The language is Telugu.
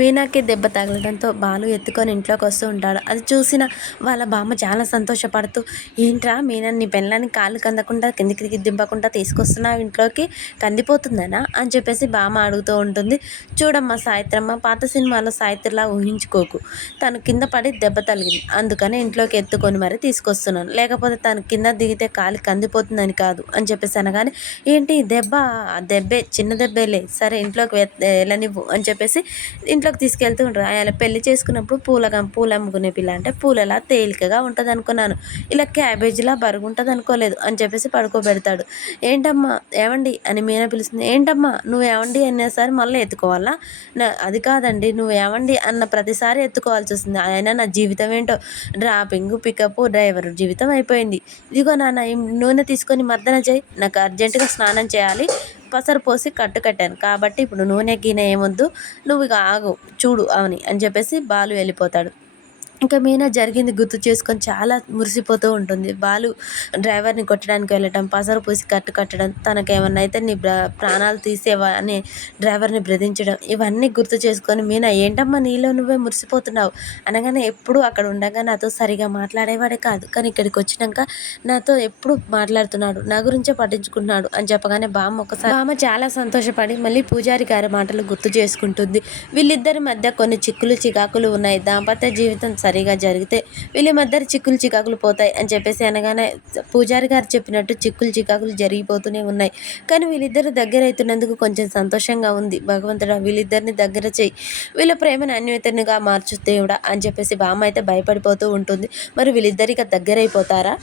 మీనాకి దెబ్బ తగలడంతో బాలు ఎత్తుకొని ఇంట్లోకి వస్తూ ఉంటాడు. అది చూసిన వాళ్ళ బామ్మ చాలా సంతోషపడుతూ, ఏంట్రా మీనా నీ పెళ్ళానికి కాళ్ళు కందకుండా కిందికి దింపకుండా తీసుకొస్తున్నావు ఇంట్లోకి, కందిపోతుందనా అని చెప్పేసి బామ్మ అడుగుతూ ఉంటుంది. చూడమ్మా సాయిత్రమ్మ, పాత సినిమాలో సాయిత్రిలా ఊహించుకోకు, తను కింద పడి దెబ్బ తగిలింది, అందుకని ఇంట్లోకి ఎత్తుకొని మరీ తీసుకొస్తున్నాను, లేకపోతే తను కింద దిగితే కాలు కందిపోతుందని కాదు అని చెప్పేసి అనగానే, ఏంటి దెబ్బ, ఆ దెబ్బే చిన్న దెబ్బేలే, సరే ఇంట్లోకి వెళ్ళనివ్వు అని చెప్పేసి ఇంట్లోకి తీసుకెళ్తూ ఉంటారు. అలా పెళ్లి చేసుకున్నప్పుడు పూలు అమ్ముకునే పిల్ల అంటే పూలలా తేలికగా ఉంటుంది అనుకున్నాను, ఇలా క్యాబేజీలా బరుగుంటుంది అనుకోలేదు అని చెప్పేసి పడుకోబెడతాడు. ఏంటమ్మా ఏవండి అని మీనా పిలుస్తుంది. ఏంటమ్మా నువ్వు ఏవండి అనేసరి మళ్ళీ ఎత్తుకోవాలా, అది కాదండి నువ్వు ఏవండి అన్న ప్రతిసారి ఎత్తుకోవాల్సి వస్తుంది, అయినా నా జీవితం ఏంటో, డ్రాపింగ్ పికప్ డ్రైవర్ జీవితం అయిపోయింది. ఇదిగో నాన్న ఈ నూనె తీసుకొని మర్దన చేయి, నాకు అర్జెంటుగా స్నానం చేయాలి, పసరు పోసి కట్టు కట్టాను కాబట్టి ఇప్పుడు నూనె గిన్నె ఏమొద్దు, నువ్వు ఇక ఆగు చూడు అవని అని చెప్పేసి బాలు వెళ్ళిపోతాడు. ఇంకా మీనా జరిగింది గుర్తు చేసుకొని చాలా మురిసిపోతూ ఉంటుంది. బాలు డ్రైవర్ని కొట్టడానికి వెళ్ళటం, పసరు పూసి కట్టు కట్టడం, తనకేమన్నా అయితే నీ ప్రాణాలు తీసేవా అని డ్రైవర్ని బెదిరించడం, ఇవన్నీ గుర్తు చేసుకొని మీనా ఏంటమ్మా నీలో నువ్వే మురిసిపోతున్నావు అనగానే, ఎప్పుడు అక్కడ ఉండగా నాతో సరిగా మాట్లాడేవాడే కాదు, కానీ ఇక్కడికి వచ్చినాక నాతో ఎప్పుడు మాట్లాడుతున్నాడు, నా గురించే పట్టించుకుంటున్నాడు అని చెప్పగానే బామ్మ చాలా సంతోషపడి మళ్ళీ పూజారి గారి మాటలు గుర్తు చేసుకుంటుంది. వీళ్ళిద్దరి మధ్య కొన్ని చిక్కులు చికాకులు ఉన్నాయి, దాంపత్య జీవితం సరిగా జరిగితే వీళ్ళ మధ్య చిక్కులు చికాకులు పోతాయి అని చెప్పేసి అనగానే, పూజారి గారు చెప్పినట్టు చిక్కులు చికాకులు జరిగిపోతూనే ఉన్నాయి, కానీ వీళ్ళిద్దరు దగ్గర అవుతున్నందుకు కొంచెం సంతోషంగా ఉంది. భగవంతుడా వీళ్ళిద్దరిని దగ్గర చేయి, వీళ్ళ ప్రేమను అన్యోన్యంగా మార్చు దేవుడా అని చెప్పేసి బామ్మ అయితే భయపడిపోతూ ఉంటుంది. మరి వీళ్ళిద్దరిక దగ్గరైపోతారా?